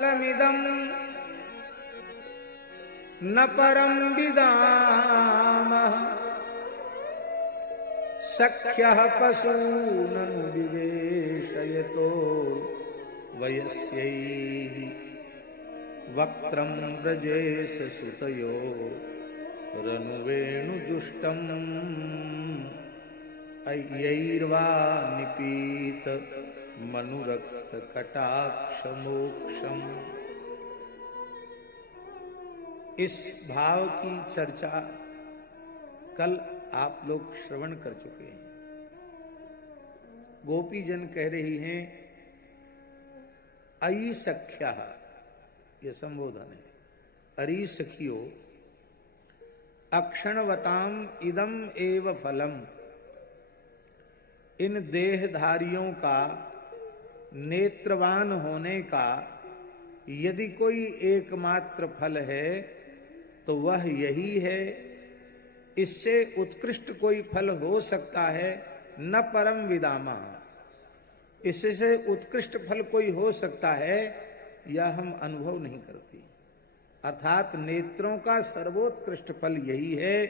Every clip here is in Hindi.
फलमिदं न परं विदामः सख्यः पशूननु विवेशयतो वयस्यैः वक्त्रं व्रजेश सुतयो रनुवेणुजुष्टम् अय्यैर्वा निपीत मनुरक्त कटाक्ष मोक्षम। इस भाव की चर्चा कल आप लोग श्रवण कर चुके हैं। गोपी जन कह रही हैं अयि सख्या, यह संबोधन है, अरि सखियो अक्षणवताम इदम एव फलम। इन देहधारियों का नेत्रवान होने का यदि कोई एकमात्र फल है तो वह यही है। इससे उत्कृष्ट कोई फल हो सकता है न परम विदामा, इससे उत्कृष्ट फल कोई हो सकता है यह हम अनुभव नहीं करती। अर्थात नेत्रों का सर्वोत्कृष्ट फल यही है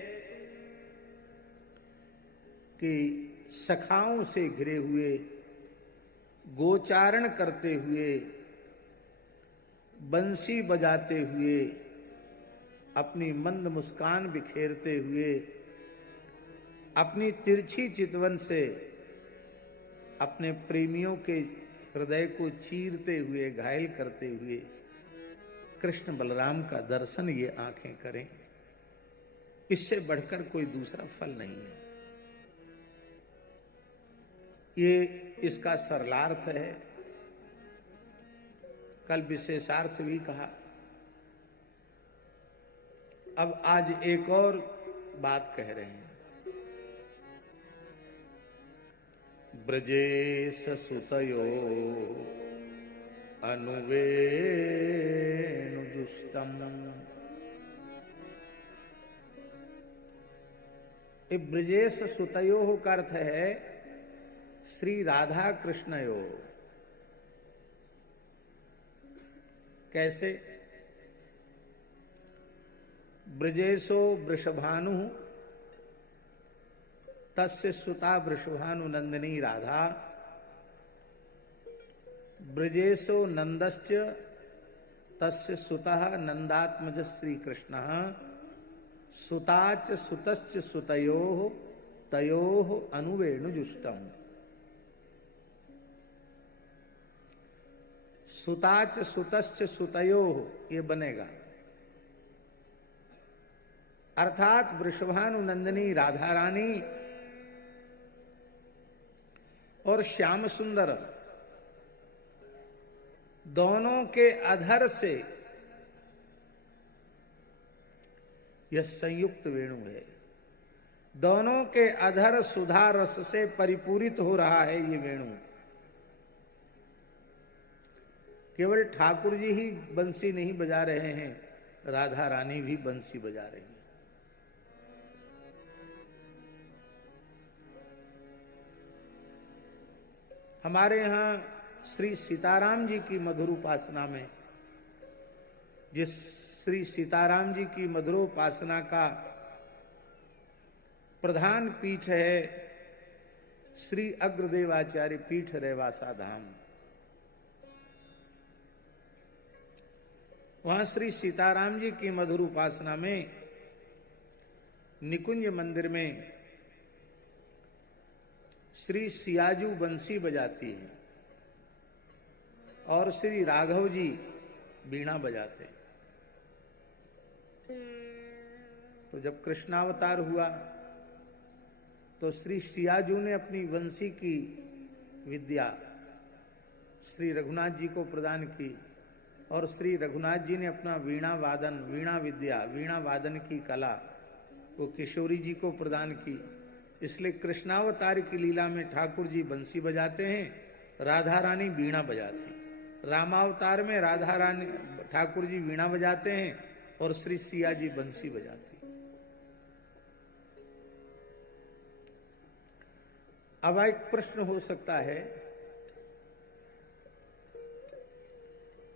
कि सखाओं से घिरे हुए, गोचारण करते हुए, बंसी बजाते हुए, अपनी मंद मुस्कान बिखेरते हुए, अपनी तिरछी चितवन से अपने प्रेमियों के हृदय को चीरते हुए, घायल करते हुए कृष्ण बलराम का दर्शन ये आंखें करें, इससे बढ़कर कोई दूसरा फल नहीं है। ये इसका सरलार्थ है। कल विशेषार्थ भी कहा। अब आज एक और बात कह रहे हैं। ब्रजेश सुतयो अनुवेणुजुष्टम। ये ब्रजेश सुतयो का अर्थ है श्री राधा कृष्णयो। कैसे? ब्रजेशो वृषभानु तस्य सुता वृषभानु नंदिनी राधा। ब्रजेशो नंदश्च तस्य सुतः नंदात्मज श्री कृष्ण। सुताच सुतश्च सुतयोः तयोः अनुवेणुजुष्टम्। सुताच सुतश्च सुतयोः ये बनेगा। अर्थात वृषभानु नंदिनी राधा रानी और श्याम सुंदर दोनों के अधर से यह संयुक्त वेणु है। दोनों के अधर सुधा रस से परिपूरित हो रहा है ये वेणु। केवल ठाकुर जी ही बंसी नहीं बजा रहे हैं, राधा रानी भी बंसी बजा रही है। हमारे यहां श्री सीताराम जी की मधुर उपासना में, जिस श्री सीताराम जी की मधुरोपासना का प्रधान पीठ है श्री अग्रदेवाचार्य पीठ रेवासा धाम। वहां श्री सीताराम जी की मधुर उपासना में निकुंज मंदिर में श्री सियाजू बंसी बजाती है और श्री राघव जी बीणा बजाते हैं। तो जब कृष्णावतार हुआ तो श्री सियाजू ने अपनी बंसी की विद्या श्री रघुनाथ जी को प्रदान की और श्री रघुनाथ जी ने अपना वीणा वादन, वीणा विद्या, वीणा वादन की कला वो किशोरी जी को प्रदान की। इसलिए कृष्णावतार की लीला में ठाकुर जी बंसी बजाते हैं, राधा रानी वीणा बजाती। रामावतार में राधा रानी ठाकुर जी वीणा बजाते हैं और श्री सिया जी बंसी बजाती। अब एक प्रश्न हो सकता है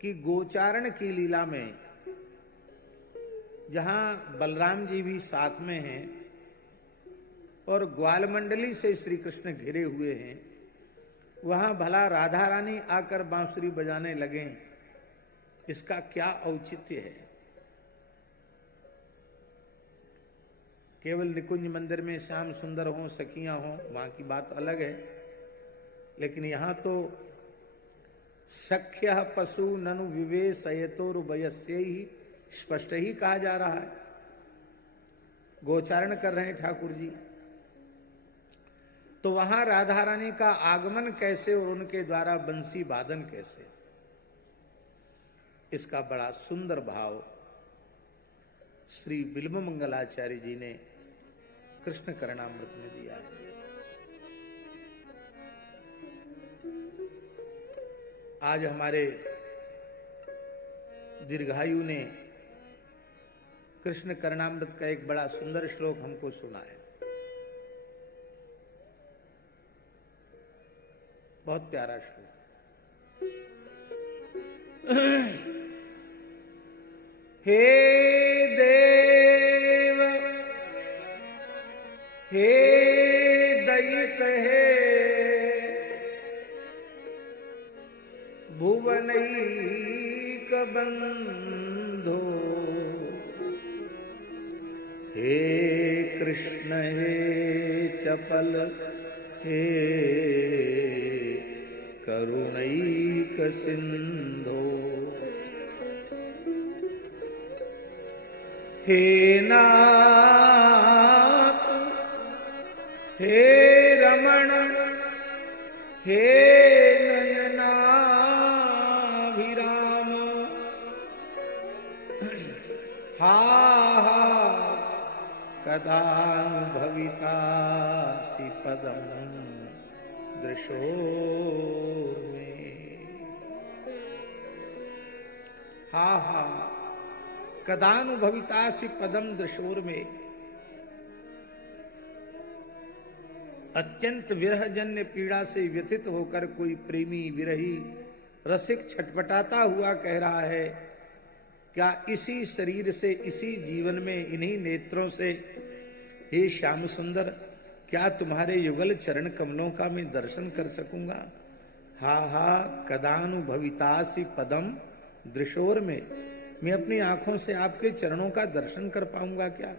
कि गोचारण की लीला में जहां बलराम जी भी साथ में हैं और ग्वाल मंडली से श्री कृष्ण घिरे हुए हैं, वहां भला राधा रानी आकर बांसुरी बजाने लगे, इसका क्या औचित्य है? केवल निकुंज मंदिर में श्याम सुंदर हो, सखियां हो, वहां की बात अलग है, लेकिन यहां तो सख्य पशु ननु विवेशयतोर वयस्य ही स्पष्ट ही कहा जा रहा है। गोचारण कर रहे हैं ठाकुर जी, तो वहां राधा रानी का आगमन कैसे और उनके द्वारा बंसी वादन कैसे, इसका बड़ा सुंदर भाव श्री बिल्व मंगलाचार्य जी ने कृष्ण करणामृत में दिया है। आज हमारे दीर्घायु ने कृष्ण करणामृत का एक बड़ा सुंदर श्लोक हमको सुनाया, बहुत प्यारा श्लोक। हे देव हे दैत हे भुवनैक बंधो, हे कृष्ण हे चपल हे करुणैक सिंधो, हे नाथ हे रमण हे नयनाभिराम, हा हा कदा भवितासि पदम दृशोर में, हा हा कदानुभवितासि पदम दृशोर में। अत्यंत विरहजन्य पीड़ा से व्यथित होकर कोई प्रेमी विरही रसिक छटपटाता हुआ कह रहा है, क्या इसी शरीर से इसी जीवन में इन्हीं नेत्रों से हे श्याम सुंदर क्या तुम्हारे युगल चरण कमलों का मैं दर्शन कर सकूंगा? हा हा कदानुभवितासि पदम दृशोर में, मैं अपनी आंखों से आपके चरणों का दर्शन कर पाऊंगा क्या?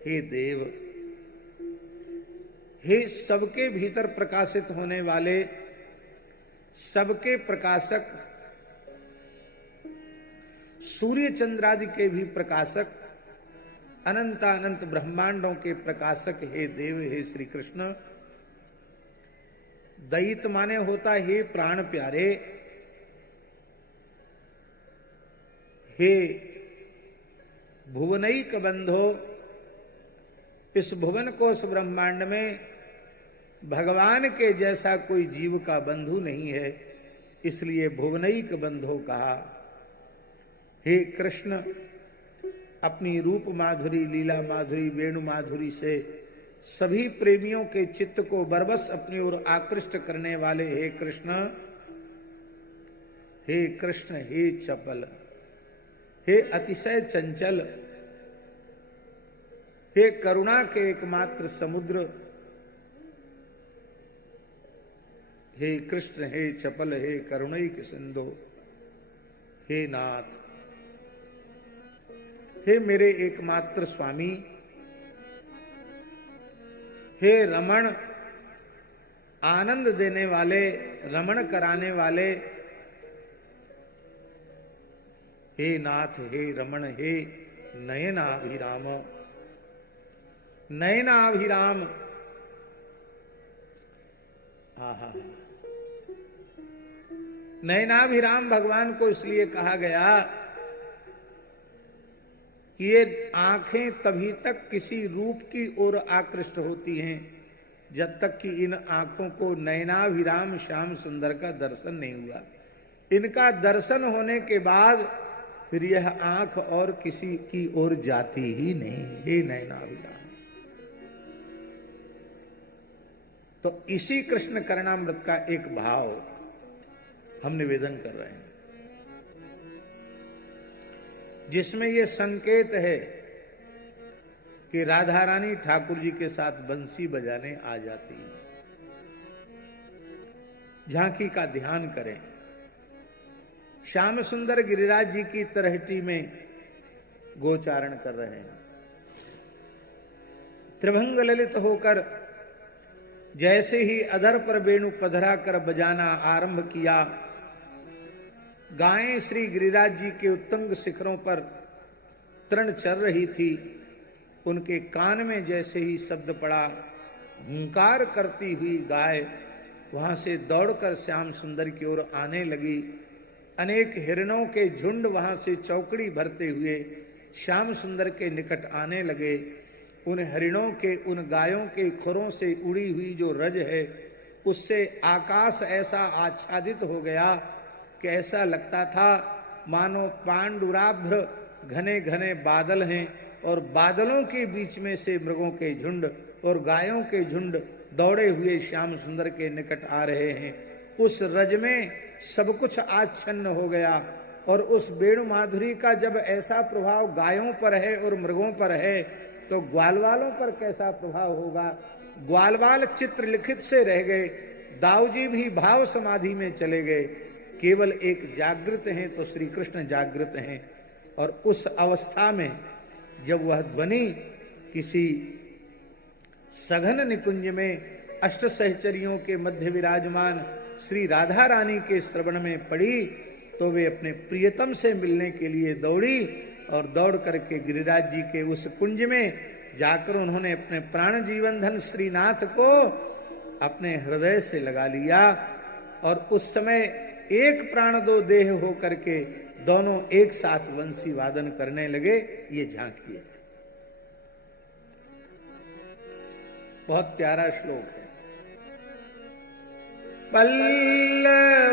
हे देव, हे सबके भीतर प्रकाशित होने वाले, सबके प्रकाशक, सूर्य चंद्रादि के भी प्रकाशक, अनंत अनंत ब्रह्मांडों के प्रकाशक हे देव, हे श्री कृष्ण। दैत माने होता हे प्राण प्यारे, हे भुवनैक बंधो, इस भुवन कोश ब्रह्मांड में भगवान के जैसा कोई जीव का बंधु नहीं है, इसलिए भुवनैक बंधो कहा। हे कृष्ण, अपनी रूप माधुरी, लीला माधुरी, वेणु माधुरी से सभी प्रेमियों के चित्त को बरबस अपनी ओर आकृष्ट करने वाले हे कृष्ण, हे कृष्ण, हे चपल, हे अतिशय चंचल, हे करुणा के एकमात्र समुद्र, हे कृष्ण, हे चपल, हे करुणैक सिंधु, हे नाथ, हे मेरे एकमात्र स्वामी, हे रमण, आनंद देने वाले, रमण कराने वाले, हे नाथ, हे रमण, हे नयनाभिराम, नयनाभिराम। आहा, नयनाभिराम भगवान को इसलिए कहा गया कि ये आंखें तभी तक किसी रूप की ओर आकृष्ट होती हैं जब तक कि इन आंखों को नयनाभिराम श्याम सुंदर का दर्शन नहीं हुआ। इनका दर्शन होने के बाद फिर यह आंख और किसी की ओर जाती ही नहीं। हे नयनाभिराम, तो इसी कृष्ण करणामृत का एक भाव हम निवेदन कर रहे हैं, जिसमें यह संकेत है कि राधा रानी ठाकुर जी के साथ बंसी बजाने आ जाती है। झांकी का ध्यान करें। श्याम सुंदर गिरिराज जी की तरहटी में गोचारण कर रहे हैं। त्रिभंग ललित होकर जैसे ही अधर पर वेणु पधरा कर बजाना आरंभ किया, गायें श्री गिरिराज जी के उत्तुंग शिखरों पर तृण चल रही थी। उनके कान में जैसे ही शब्द पड़ा, हुंकार करती हुई गाय वहां से दौड़कर श्याम सुंदर की ओर आने लगी। अनेक हिरणों के झुंड वहां से चौकड़ी भरते हुए श्याम सुंदर के निकट आने लगे। उन हरिणों के, उन गायों के खुरों से उड़ी हुई जो रज है, उससे आकाश ऐसा आच्छादित हो गया कि ऐसा लगता था मानो पांडुराभ्र घने घने बादल हैं और बादलों के बीच में से मृगों के झुंड और गायों के झुंड दौड़े हुए श्याम सुंदर के निकट आ रहे हैं। उस रज में सब कुछ आच्छन्न हो गया। और उस वेणु माधुरी का जब ऐसा प्रभाव गायों पर है और मृगों पर है, तो ग्वालवालों पर कैसा प्रभाव होगा। ग्वालवाल चित्र लिखित से रह गए, दाऊजी भी भाव समाधि में चले गए। केवल एक जागृत हैं तो श्री कृष्ण जागृत हैं। और उस अवस्था में जब वह ध्वनि किसी सघन निकुंज में अष्ट सहचरियों के मध्य विराजमान श्री राधा रानी के श्रवण में पड़ी, तो वे अपने प्रियतम से मिलने के लिए दौड़ी और दौड़ करके गिरिराज जी के उस कुंज में जाकर उन्होंने अपने प्राण जीवन धन श्रीनाथ को अपने हृदय से लगा लिया। और उस समय एक प्राण दो देह हो करके दोनों एक साथ वंशी वादन करने लगे। ये झांकी है, बहुत प्यारा श्लोक है। पल्लवारुण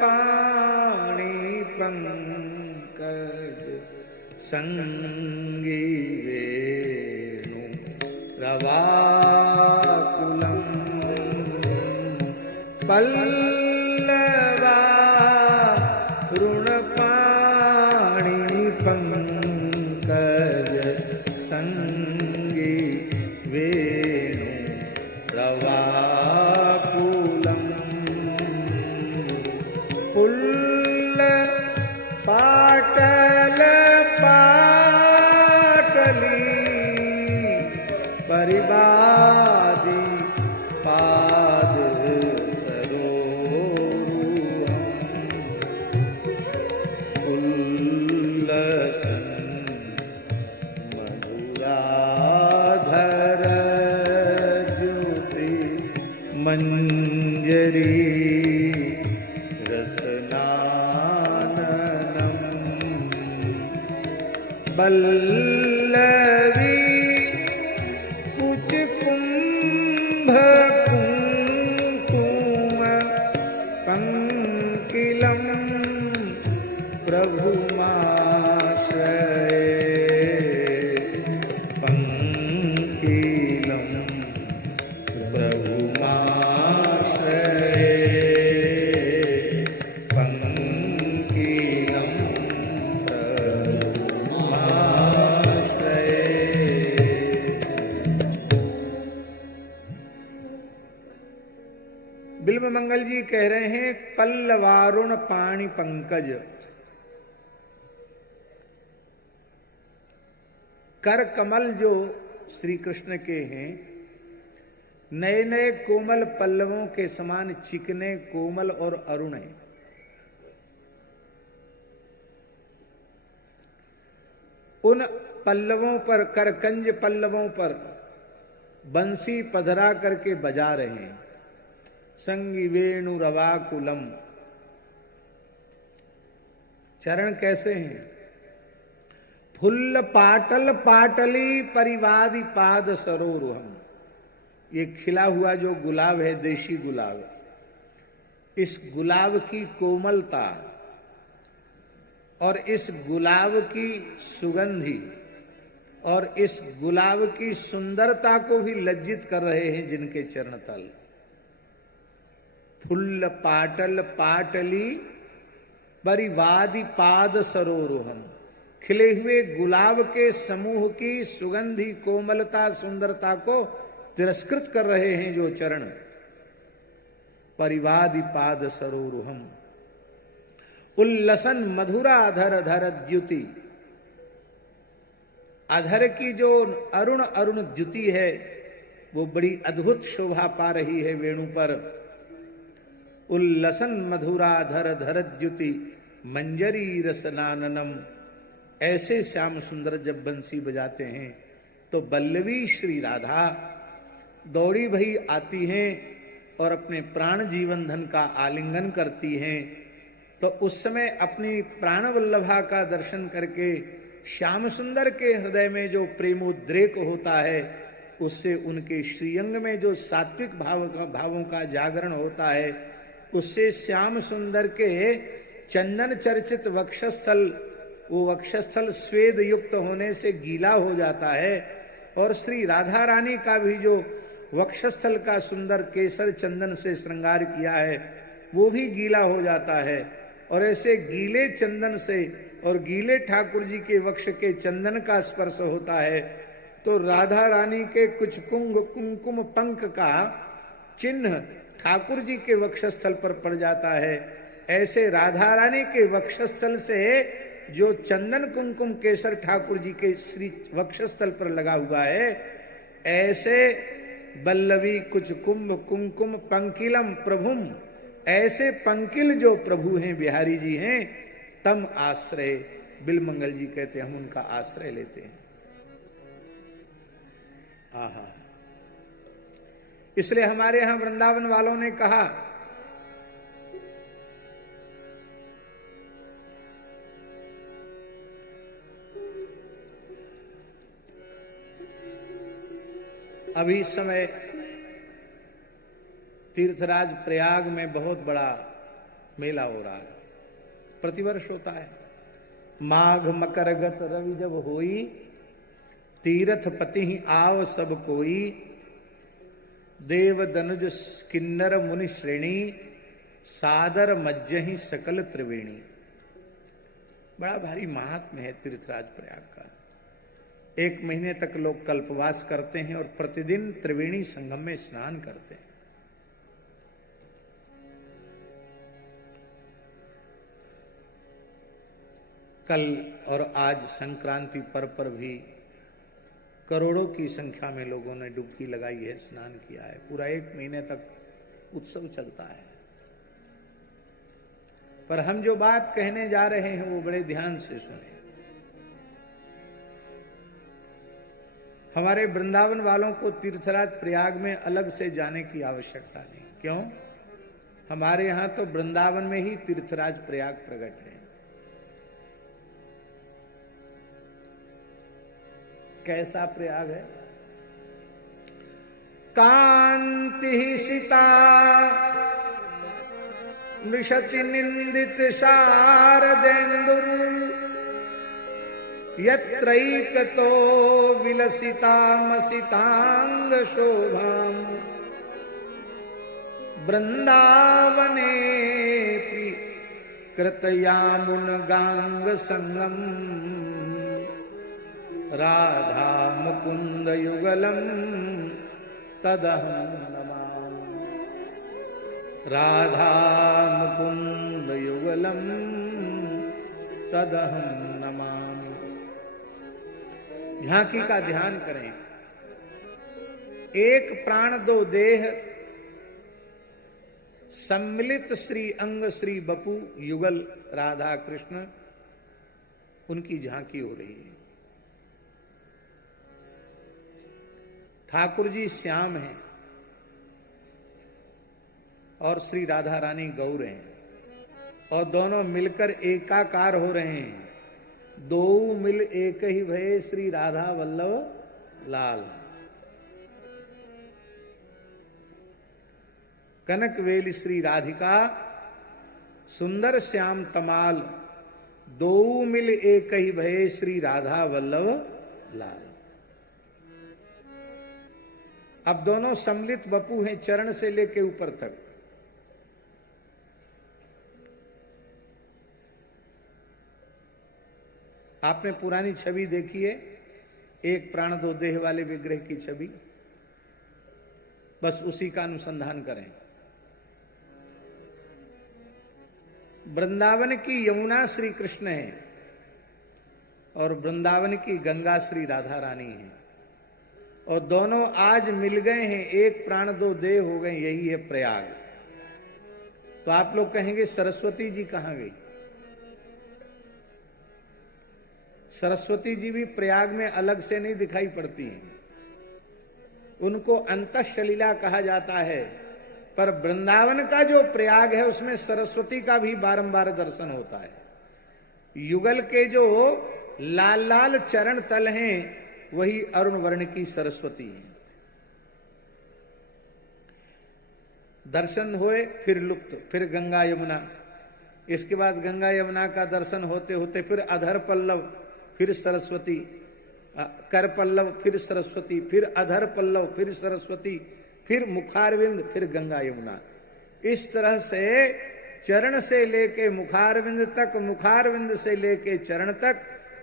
पाणि पंकज संगी वेणु रवाकुलम। पल्लवारुण पाणि पंकज संगी वेणु रवाकुलम। पुल्ल पाटल पाटली परिबादी पाद सरोरुहं। पुल्लसन मधुराधर ज्योति मंजरी बल्लवी कुच कुंभ कुंकुम पंकिलम प्रभुमाश्रये। पंकिलम प्रभुमाश्रये। पंकिलम बिल्व मंगल जी कह रहे हैं पल्लवारुण पाणि पंकज। कर कमल जो श्री कृष्ण के हैं, नए नए कोमल पल्लवों के समान चिकने कोमल और अरुण हैं। उन पल्लवों पर, करकंज पल्लवों पर बंसी पधरा करके बजा रहे हैं। संगी वेणु रवाकुलम। चरण कैसे हैं? फुल्ल पाटल पाटली परिवादी पाद सरोरुहम। ये खिला हुआ जो गुलाब है, देशी गुलाब, इस गुलाब की कोमलता और इस गुलाब की सुगंधी और इस गुलाब की सुंदरता को भी लज्जित कर रहे हैं जिनके चरण तल। फुल्ल पाटल पाटली परिवादी पाद सरोरोहम, खिले हुए गुलाब के समूह की सुगंधी कोमलता सुंदरता को तिरस्कृत कर रहे हैं जो चरण। परिवादी पाद सरोरुहम, उल्लसन मधुरा अधर धर द्युति, अधर की जो अरुण अरुण द्युति है वो बड़ी अद्भुत शोभा पा रही है वेणु पर। उल्लसन मधुरा धर धर द्युति मंजरी रसनाननम, ऐसे श्याम सुंदर जब बंसी बजाते हैं तो बल्लवी श्री राधा दौड़ी भई आती हैं और अपने प्राण जीवन धन का आलिंगन करती हैं। तो उस समय अपनी प्राण वल्लभा का दर्शन करके श्याम सुंदर के हृदय में जो प्रेमोद्रेक होता है, उससे उनके श्रीअंग में जो सात्विक भावों का जागरण होता है, उससे श्याम सुंदर के चंदन चर्चित वक्षस्थल, वो वक्षस्थल स्वेद युक्त होने से गीला हो जाता है। और श्री राधा रानी का भी जो वक्षस्थल का सुंदर केसर चंदन से श्रृंगार किया है वो भी गीला हो जाता है। और ऐसे गीले चंदन से और गीले ठाकुर जी के वक्ष के चंदन का स्पर्श होता है तो राधा रानी के कुछ कुंकुम पंख का चिन्ह ठाकुर जी के वक्षस्थल पर पड़ जाता है। ऐसे राधा रानी के वक्षस्थल से जो चंदन कुंकुम केसर ठाकुर जी के श्री वक्षस्थल पर लगा हुआ है, ऐसे बल्लवी कुछ कुंभ कुंकुम पंकिलम प्रभुम, ऐसे पंकिल जो प्रभु हैं, बिहारी जी हैं, तम आश्रय, बिलमंगल जी कहते हैं हम उनका आश्रय लेते हैं। आहा, इसलिए हमारे यहां वृंदावन वालों ने कहा अभी इस समय तीर्थराज प्रयाग में बहुत बड़ा मेला हो रहा है, प्रतिवर्ष होता है। माघ मकर गत रवि जब होई, तीर्थ पति ही आव सब कोई, देव दनुज किन्नर मुनि श्रेणी, सादर मज्जहि सकल त्रिवेणी। बड़ा भारी महात्म्य है तीर्थराज प्रयाग का। 1 महीने तक लोग कल्पवास करते हैं और प्रतिदिन त्रिवेणी संगम में स्नान करते हैं। कल और आज संक्रांति पर्व पर भी करोड़ों की संख्या में लोगों ने डुबकी लगाई है, स्नान किया है। पूरा 1 महीने तक उत्सव चलता है। पर हम जो बात कहने जा रहे हैं वो बड़े ध्यान से सुने। हमारे वृंदावन वालों को तीर्थराज प्रयाग में अलग से जाने की आवश्यकता नहीं। क्यों? हमारे यहां तो वृंदावन में ही तीर्थराज प्रयाग प्रकट है। कैसा प्रयाग है? कांति सीता नृषति निंदित शारदेन्दुर, यत्रैकतो विलसितामसितांग शोभाम, वृंदावनेऽपि कृतयामुन गांग संगम, राधा मुकुंद युगलम तदहं नमामि, राधा मुकुंद युगलम तदहं नमामि। झांकी का ध्यान करें। एक प्राण दो देह, सम्मिलित श्री अंग श्री बपू युगल राधा कृष्ण, उनकी झांकी हो रही है। ठाकुर जी श्याम हैं और श्री राधा रानी गौर हैं और दोनों मिलकर एकाकार हो रहे हैं। दो मिल एक ही भये श्री राधा वल्लभ लाल। कनक वेली श्री राधिका, सुंदर श्याम तमाल, दो मिल एक ही भये श्री राधा वल्लभ लाल। अब दोनों सम्मिलित वपु हैं चरण से लेके ऊपर तक। आपने पुरानी छवि देखी है, एक प्राण दो देह वाले विग्रह की छवि, बस उसी का अनुसंधान करें। वृंदावन की यमुना श्री कृष्ण है और वृंदावन की गंगा श्री राधा रानी है, और दोनों आज मिल गए हैं, एक प्राण दो देह हो गए, यही है प्रयाग। तो आप लोग कहेंगे सरस्वती जी कहां गई? सरस्वती जी भी प्रयाग में अलग से नहीं दिखाई पड़ती हैं, उनको अंतःसलीला कहा जाता है, पर वृंदावन का जो प्रयाग है उसमें सरस्वती का भी बारंबार दर्शन होता है। युगल के जो लाल लाल चरण तल हैं वही अरुण वर्ण की सरस्वती है। दर्शन हुए फिर लुप्त, फिर गंगा यमुना, इसके बाद गंगा यमुना का दर्शन होते होते फिर अधर पल्लव, फिर सरस्वती, कर पल्लव, फिर सरस्वती, फिर अधर पल्लव, फिर सरस्वती, फिर मुखारविंद, फिर गंगा यमुना। इस तरह से चरण से लेके मुखारविंद तक, मुखारविंद से लेके चरण तक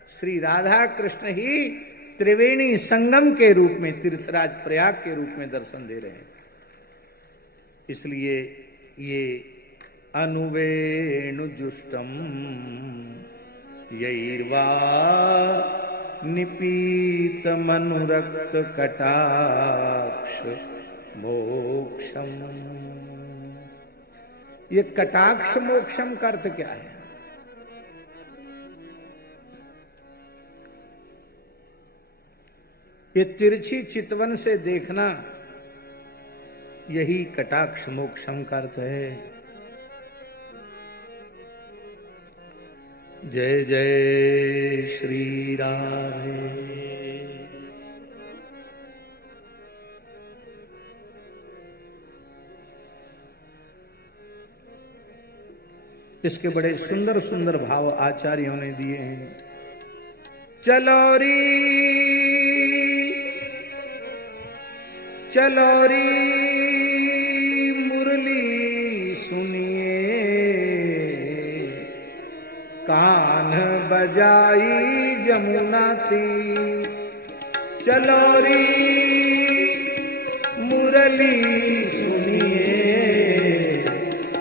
श्री राधा कृष्ण ही त्रिवेणी संगम के रूप में, तीर्थराज प्रयाग के रूप में दर्शन दे रहे हैं। इसलिए ये अनुवेणुजुष्टम यैर्वा निपीत मनुरक्त कटाक्ष मोक्षम। ये कटाक्ष मोक्षम का अर्थ क्या है? ये तिरछी चितवन से देखना, यही कटाक्ष मोक्षम का अर्थ है। जय जय श्री राधे। इसके बड़े सुंदर सुंदर भाव आचार्यों ने दिए हैं। चलोरी चलोरी मुरली सुनिए, कान बजाई जमुना तीर। चलोरी मुरली सुनिए,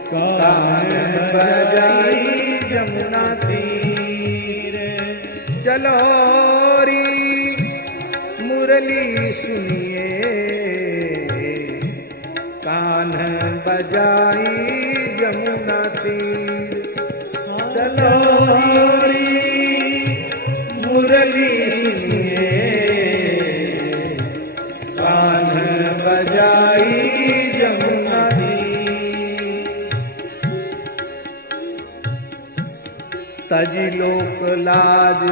कान बजाई जमुना तीर। चलोरी मुरली सुनिए, कान बजाई जमुना तीर। चलोरी मुरली सुनिए, कान बजाई जमुना तीर। तजी लोक लाज,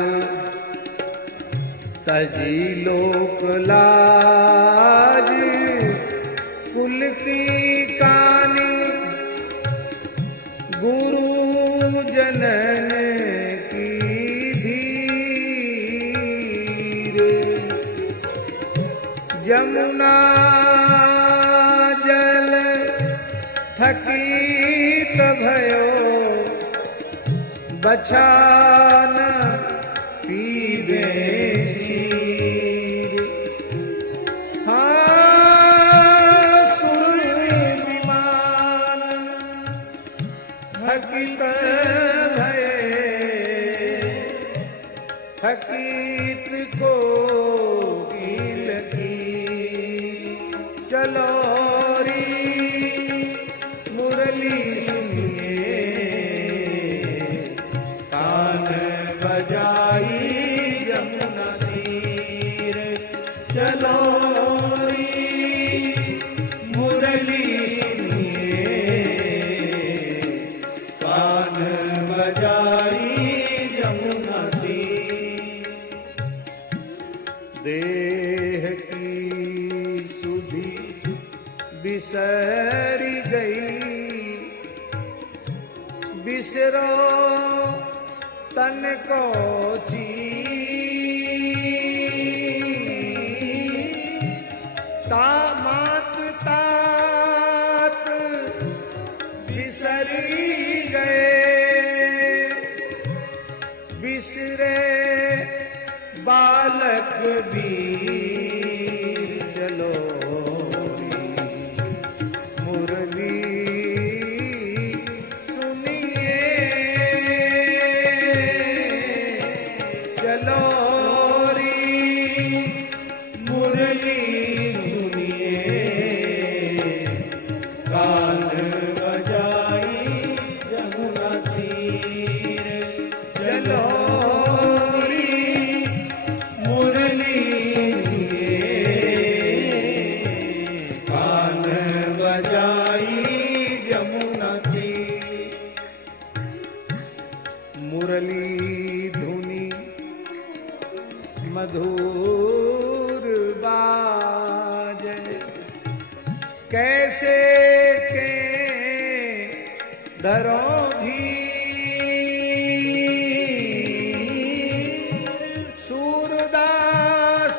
तजी लोक लाज, कुल की कानी गुरु जनन की भीर। जमुना जल थकीत भयो, बछान पीबे क्षीर। थकित भये, थकीत को कील की। चलोरी मुरली सुनिए, कान बजाई जमुना तीर। चलोरी मुरली सुनिए, कान बजाई जमुना तीर। देह की सुधि बिसरी गई, बिसरो तन को मात तात बिसरी गए, बिसरे रघुबीर चलो मुरली सुनिए चलो मुरली सुनिए कान बजाई जमुना तीर चलो मुरली सुनिए कान बजाई जमुना तीर मुरली धुनी मधुर बाजे कैसे के धरो भी सूरदास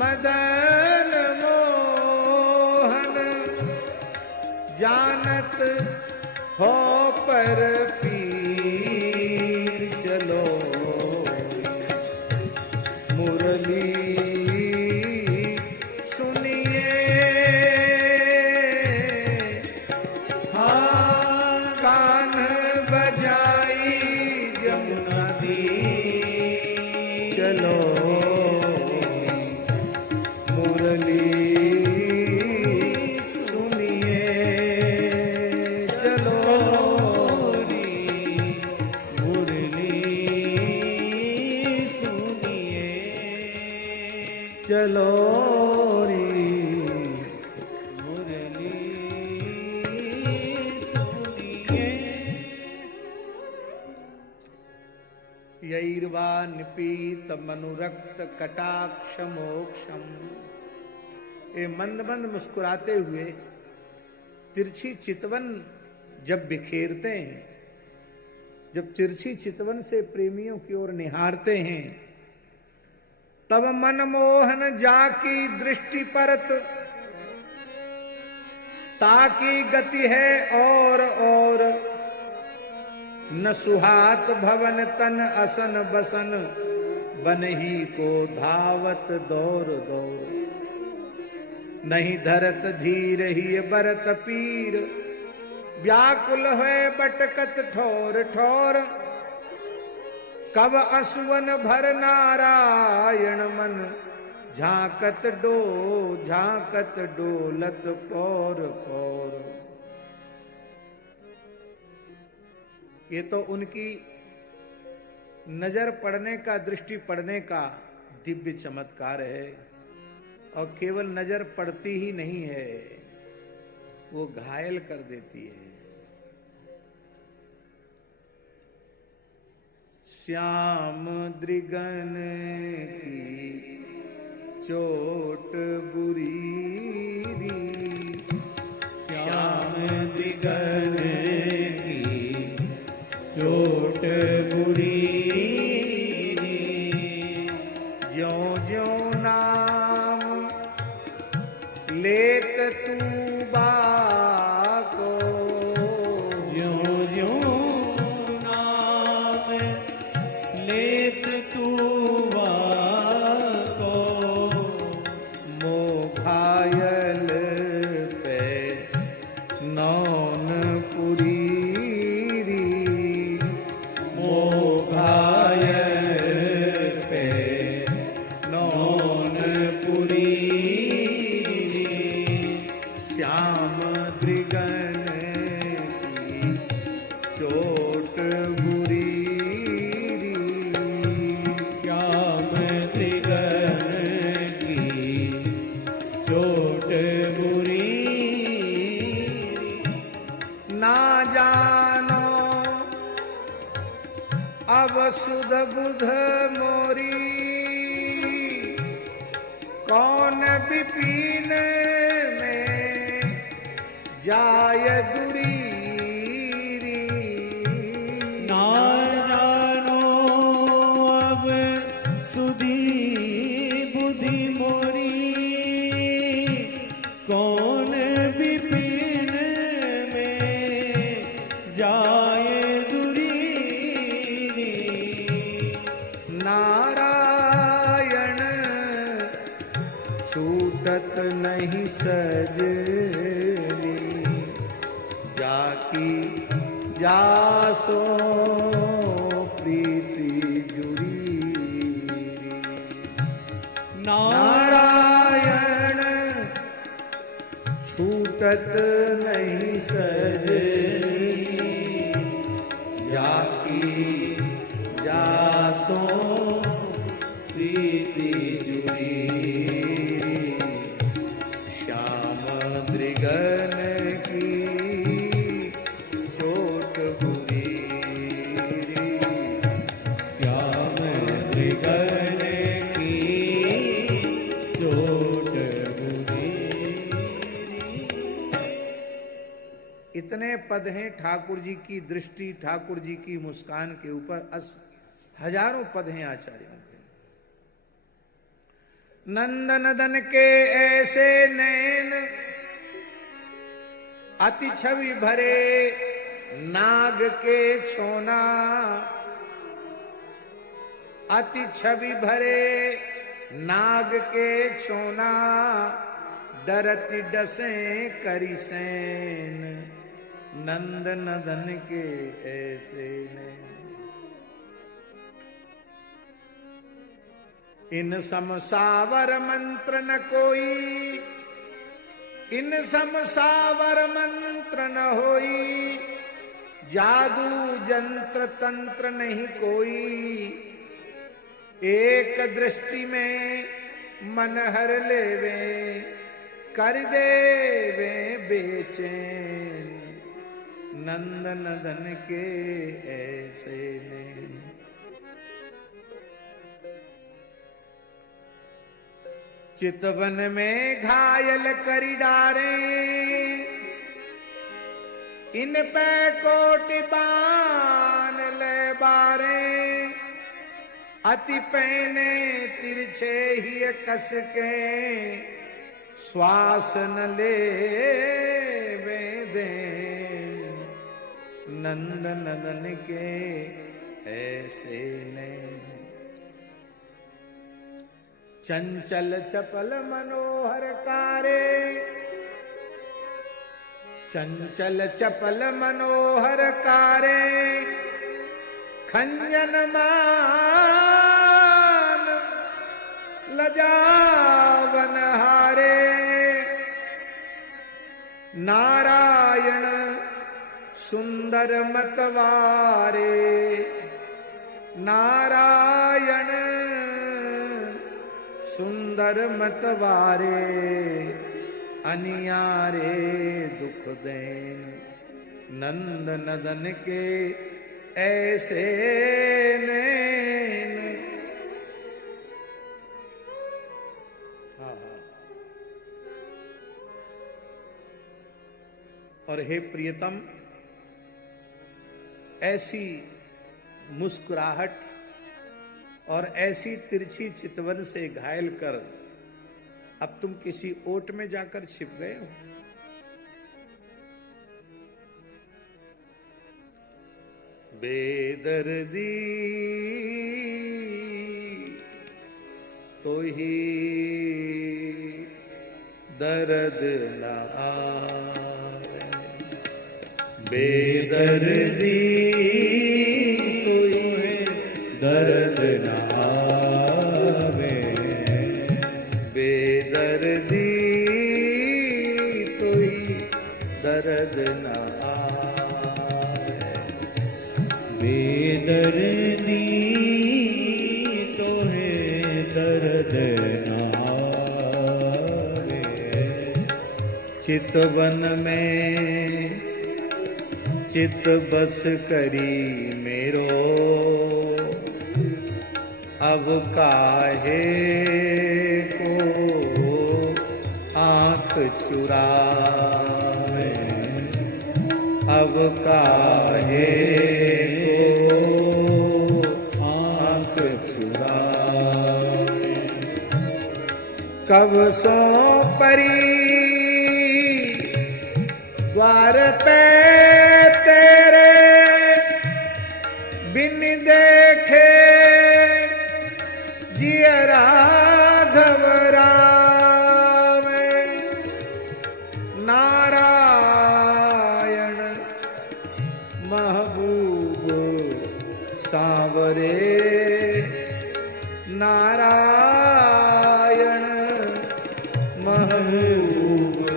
मदन मोहन जानत हो पर पीर चलो मुरली सुनिए हाँ कान बजाई जमुना तीर चलो मुरली सुनिए चलो मुरली सुनिए चलो री मुरली सुनिए यैर्वा निपीत मनुरक्त कटाक्ष मोक्षम। ये मंद मंद मुस्कुराते हुए तिरछी चितवन जब बिखेरते हैं, जब तिरछी चितवन से प्रेमियों की ओर निहारते हैं, तब मनमोहन जाकी दृष्टि परत ताकी गति है और न सुहात भवन तन असन बसन बनही को धावत दौर दौर नहीं धरत धीर ही बरत पीर व्याकुल है बटकत ठोर ठोर कब असुवन भर नारायण मन झांकत डोलत पौर पौर। ये तो उनकी नजर पड़ने का, दृष्टि पड़ने का दिव्य चमत्कार है। और केवल नजर पड़ती ही नहीं है, वो घायल कर देती है। श्याम दृगन की चोट बुरी री, श्याम दृगन की चोट बुरी री, ज्यों ज्यों नाम लेत तू बाको, ज्यों ज्यों नाम लेत तू बाको, मोह घायल पे नौन पुरी री, मोह घायल पे नौन पुरी री, श्याम दृगन की चोट बुरी री, श्याम दृगन की चोट बुरी ना जानो अब सुध बुध मोरी, कौन विपिन में जाय दूरी री, ना जानो अब सुधी बुद्धि मोरी, कौन विपिन में जाए दूरी री, नारायण जाकी जासो प्रीति जुड़ी। नारायण छूटत नहीं सजनी, जाकी जासो प्रीति जुड़ी। श्याम दृगन की चोट बुरी, श्याम दृगन की चोट बुरी। इतने पद हैं ठाकुर जी की दृष्टि, ठाकुर जी की मुस्कान के ऊपर हजारों पद हैं आचार्यों के। नंदनदन के ऐसे नैन, अति छवि भरे नाग के छोना, अति छवि भरे नाग के छोना, डरति डसे करी सैन। नंद नदन के ऐसे नैन, इन समसावर मंत्र न कोई, इन समसावर मंत्र न होई, जादू जंत्र तंत्र नहीं कोई, एक दृष्टि में मन हर लेवे, कर देवे बेचैन। नंद नदन के ऐसे नैन, चितवन में घायल करी डारे, इन पे कोटि बाण ले बारे, अति पैने तिरछे ही कस के, श्वास न ले दे। नंद नदन के ऐसे नैन, चंचल चपल मनोहर कारे, चंचल चपल मनोहर कारे, खंजन मान लजावन हारे। नारायण सुंदर मतवारे, नारायण सुंदर मतवारे, अनियारे दुख देन। नंद नदन के ऐसे नैन। और हे प्रियतम, ऐसी मुस्कुराहट और ऐसी तिरछी चितवन से घायल कर अब तुम किसी ओट में जाकर छिप गए हो। बेदर्दी तो ही दर्द न आवे, बेदर्दी तो ही दर्द न आवे, बेदर्दी तो ही दर्द न आवे, बेदर्दी तो है दर्द न आवे। चितवन में चित बस करी मेरो, अब काहे को आँख चुरावे, अब काहे को आँख चुरावे। कब सो परी द्वार पे तेरे, बिन देखे जियरा घबरावे। नारायण महबूब सांवरे नारायण महबूब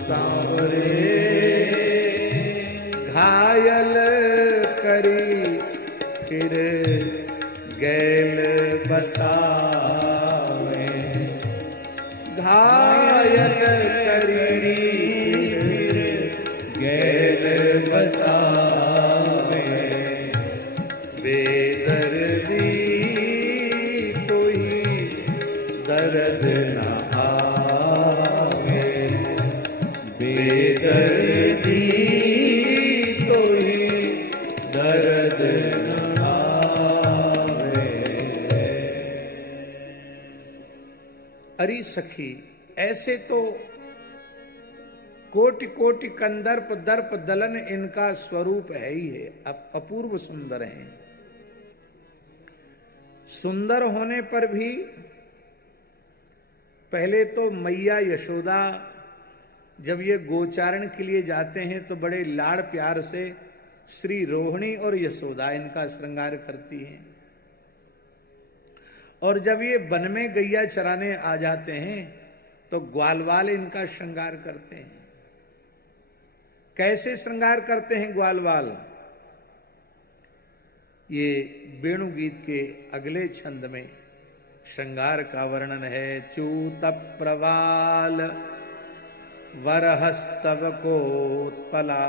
सांवरे घायल करी फिर गैल बतावे घायल करी फिर गैल बतावे बेदर्दी तो ही दर्द न आवे बेदर्दी तो ही दर्द न आवे। अरे सखी, ऐसे तो कोटि कोटि कंदर्प दर्प दलन इनका स्वरूप है ही है, अब अपूर्व सुंदर हैं। सुंदर होने पर भी पहले तो मैया यशोदा जब ये गोचारण के लिए जाते हैं तो बड़े लाड़ प्यार से श्री रोहिणी और यशोदा इनका श्रृंगार करती हैं, और जब ये वन में गैया चराने आ जाते हैं तो ग्वालवाल इनका श्रृंगार करते हैं। कैसे श्रृंगार करते हैं ग्वालवाल? ये वेणु गीत के अगले छंद में श्रृंगार का वर्णन है। चूत प्रवाल वरहस्तव कोत्पला